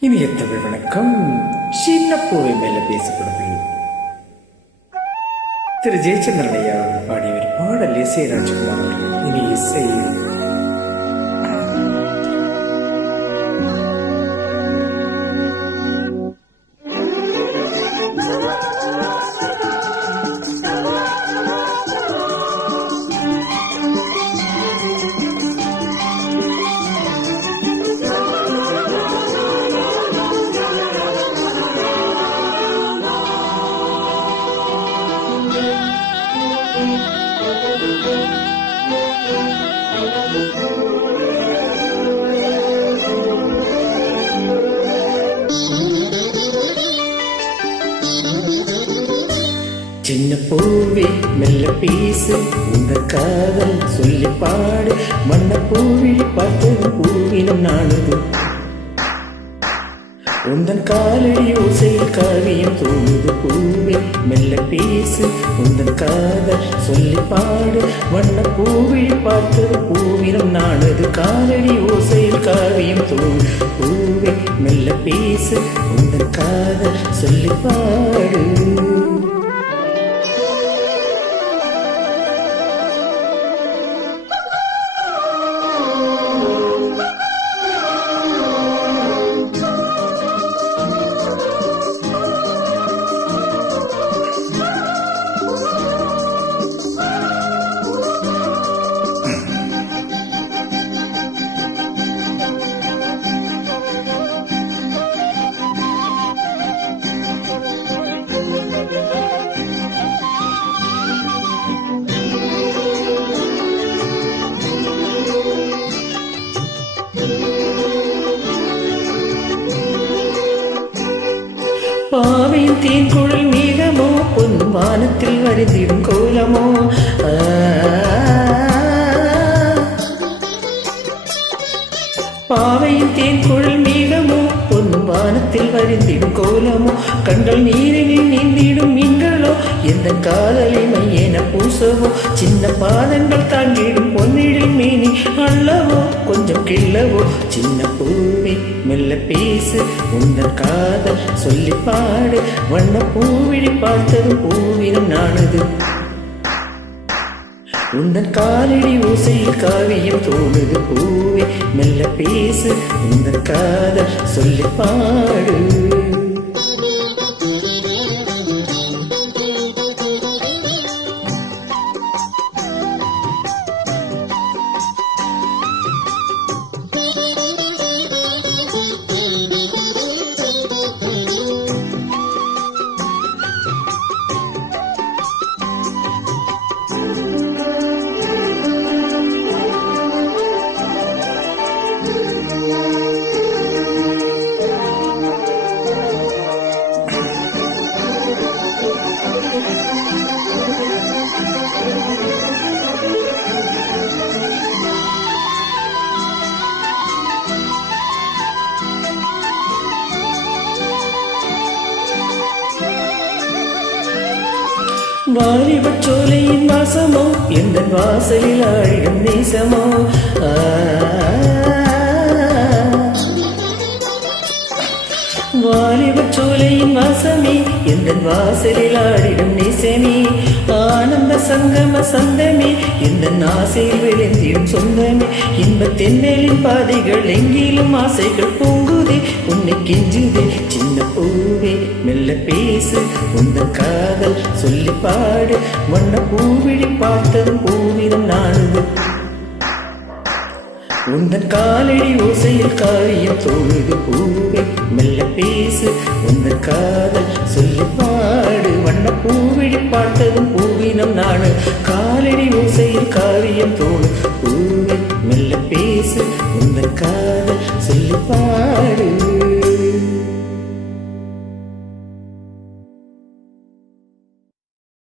இனிய தமிழ் வணக்கம். சின்ன பூவை மேல பேசப்படுது. திரு ஜெயச்சந்திரன் ஐயா பாடிய ஒரு பாடல் இசை ராஜகுமார் அவர்கள் இனி இசை சின்ன பூவே மெல்ல பேசு, இந்த காதல் சொல்லி பாடு. மன்ன பூவிழி பார்த்தது பூவினம் நாடுது. உந்தன் காலடி ஓசையில் காவியம் தோணுது. பூவே மெல்ல பேசு, உந்தன் காதல் சொல்லி பாடு. வண்ண பூவிழி பார்த்தது பூவினம் நாடுது. காலடி ஓசையில் காவியம் தோணுது. பூவே மெல்ல பேசு, உந்தன் காதல் சொல்லி பாடு. பாவையின் தேன் குழல் மேகமோ, பொன் வானத்தில் வரைந்திடும் கோலமோ. பாவையின் தேன் குழல் மேகமோ, பொன் வானத்தில் வரைந்திடும் கோலமோ. கண்கள் நீரில் நீந்திடும் மீன்களோ, எந்த காதலிமை என பூசவோ. சின்ன பாதங்கள் தாங்கிடும் பொன்னிழில் மேனி அல்லவோ, கொஞ்சம் கிள்ளவோ. சின்ன பூவே மெல்ல பேசு, உந்தன் காதல் சொல்லி பாடு. வண்ண பூவிழி பார்த்தது பூவினம் நாடுது. உந்தன் காலடி ஓசையில் காவியம் தோணுது. பூவே மெல்ல பேசு, உந்தன் காதல் சொல்லி பாடு. வாலிபச் சோலையின் வாசமோ, எந்த வாசலில் ஆழிடும் நேசமோ. வாலிபச் சோலையின் வாசமே, எந்த வாசலில் ஆடிடும் நேசமே. ஆனந்த சங்கம சந்தமே, எந்த ஆசையில் விளைந்திடும் சொந்தமே. இன்பத் தென்னலின் பாதைகள் எங்கிலும் ஆசைகள் பூங்குதே, உன்னை கெஞ்சுதே. சின்ன பூவே மெல்ல பேசு, உந்தன் காதல் சொல்லி பாடு. வண்ண பூவிழி பார்த்ததும் பூவினம் நாடுது. உந்தன் காலடி ஓசையில் காவியம் தோணுது. பூவே மெல்ல பேசு, உந்தன் காதல் சொல்லி பாடு. வண்ண பூவிழி பார்த்ததும் பூவினம் நாடு. காலடி ஓசையில் காவியம் தோணு. பூவே மெல்ல பேசு, உந்தன் காதல்